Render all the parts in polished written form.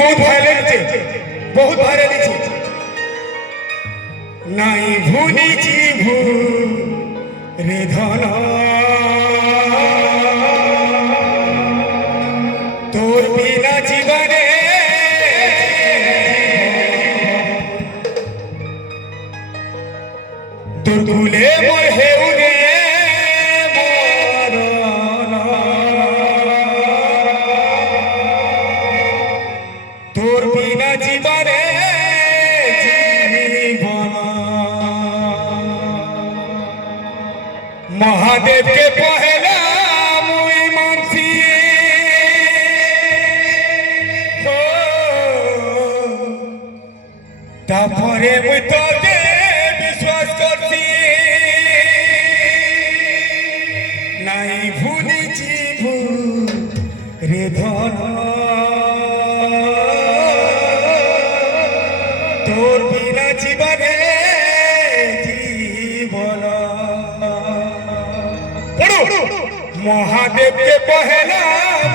बहुत भाइले लिखे बहुत भारे लिखे नाई भूली जीभू रे धन तोर बिना जीवने दुर्गुले मोर हेउरे तोर बिना जीवने जीवन महादेव के पहला मुई मानसी तापरे मुई तोते विश्वास करती नाई भूली जीभू रे धन तोर बिना जीवने जीवन महादेव के पहला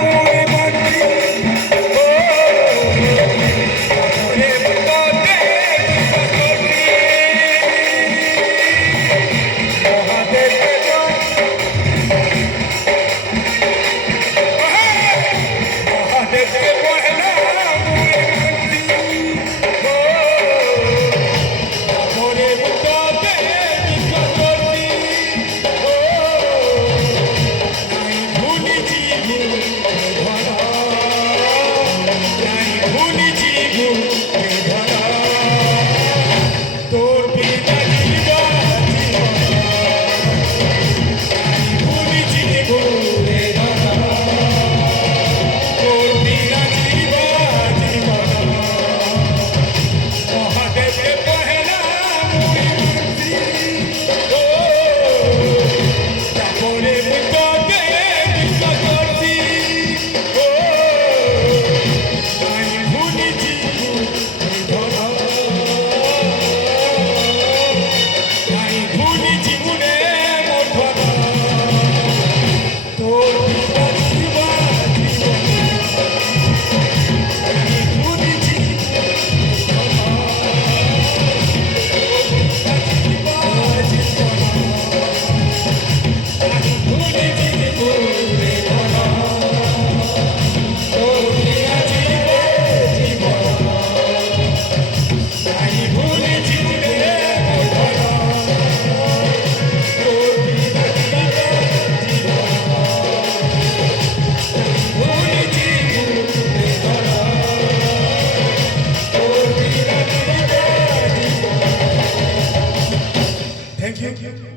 मुई मानसी Thank you.